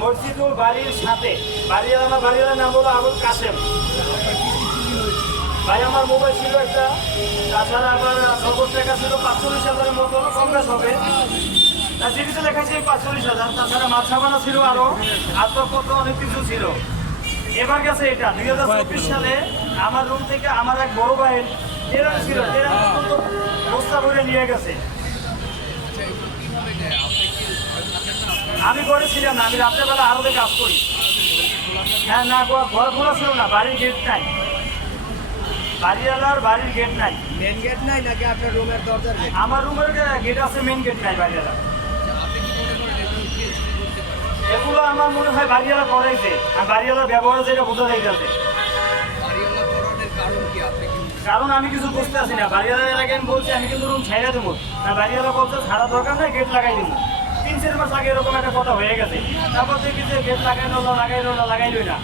মসজিদুল বাড়ির সাথে আমার বাড়ির নাম হলো আবুল কাসেম। ভাই আমার মোবাইল ছিল একটা, তাছাড়া আবার নগদ টাকা ছিল 45,000-এর মতো, কম বেশ হবে। সিটিতে লেখাইছে 45,000, তাছাড়া মাছ সাবানা ছিল, আরো আসবাবপত্র অনেক কিছু ছিল। এবার গেছে এটা 2024 সালে আমার রুম থেকে আমার এক বড় ভাইয়ের ট্রেন ছিল, ট্রেন বস্তা ভরে নিয়ে গেছে। আমি করেছিলাম না, আমি রাত্রেবেলা আরবে কাজ করি। হ্যাঁ না, ঘর খোলা ছিল না, বাড়ির গেট নাই, বাড়িওয়ালার বাড়ির গেট নাই। মেন গেট নাই নাকি আপনার রুমের দরজার গেট? আমার রুমের গেট আছে, মেন গেট নাই বাড়িওয়ালা। এগুলো আমার মনে হয় বাড়িওয়ালা করাইছে, আর বাড়িওয়ালার ব্যবহার যেটা বোঝা যাইতেছে। কারণ আমি কিছু বুঝতে আসি না। বাড়িওয়ালার আগে আমি বলছি আমি কিন্তু রুম ছাইড়া দেবো, আর বাড়িওয়ালা বলছে ছাড়া দরকার নাই, গেট লাগাই দেবো। 3-4 মাস আগে এরকম একটা কথা হয়ে গেছে। তারপর দেখি যে গেট লাগাইলই না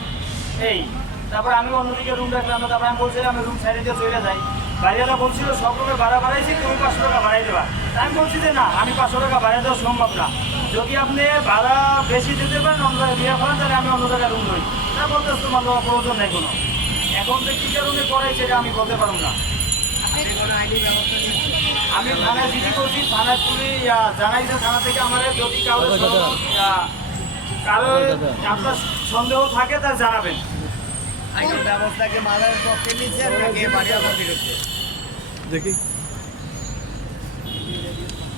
এই। তারপর আমি অন্যদিকে রুম রাখলাম না, তারপর আমি বলছিলাম আমি রুম ছাইড়ে দিয়ে চলে যাই। বাড়িওয়ালা বলছিল সব রুমে ভাড়া বাড়াইছি, তুমি 500 টাকা বাড়াই দেবা। আমি বলছি যে না, আমি 500 টাকা বাড়াই দেওয়া সম্ভব না। যদি আপনি ভাড়া বেশি দিতে পারেন, অন্য জায়গায় বিয়ে করেন, তাহলে আমি অন্য জায়গায় রুম লই। তা বলতে তোমার দেওয়ার প্রয়োজন নেই কোনো। এখন যে কী কারণে করে সেটা আমি বলতে পারব না। আমি থানায় জিডি করছি, থানায় পুলিশ জানাইছে, থানা থেকে আমার যদি কারো আপনার সন্দেহ থাকে তা জানাবেন। ব্যবস্থাকে মালার পক্ষে নিচ্ছে নাকি বাড়িওয়ালা বিরুদ্ধে? দেখি।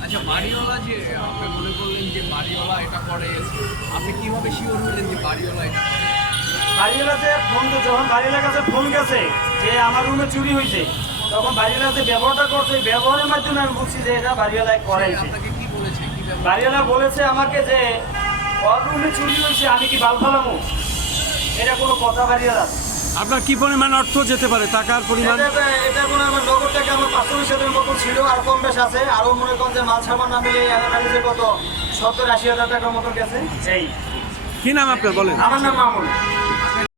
আচ্ছা, বাড়িওয়ালা যে আপনি মনে করলেন যে বাড়িওয়ালা এটা করে, আপনি কিভাবে শিওর হলেন যে বাড়িওয়ালা এটা করে? বাড়িওয়ালাতে ফোন, যখন বাড়িওয়ালার কাছে ফোন গেছে যে আমার রুমে চুরি হয়েছে, তখন বাড়িওয়ালাতে ব্যবহারটা করছে, ব্যবহারের মাধ্যমে আমি বুঝছি যে এটা বাড়িওয়ালায় করাইছে। আপনাকে কি বলেছে? কি ব্যাপার? বাড়িওয়ালা বলেছে আমাকে যে ওর রুমে চুরি হয়েছে, আমি কি বাল ফালামো? এটা কোনো কথা বাড়িওয়ালা? আপনার কি পরিমাণ অর্থ যেতে পারে, টাকার পরিমাণ? এটা কোনো আমার নগদ টাকা আমার 520,000-এর মতো ছিল, আর কম বেশ আছে। আরও মনে করেন যে মাল সাবান নামে অ্যানালাইসে কত 70-80,000 টাকার মতো গেছে। এই কি নাম আপনার বলেন? আমার নাম মামুন।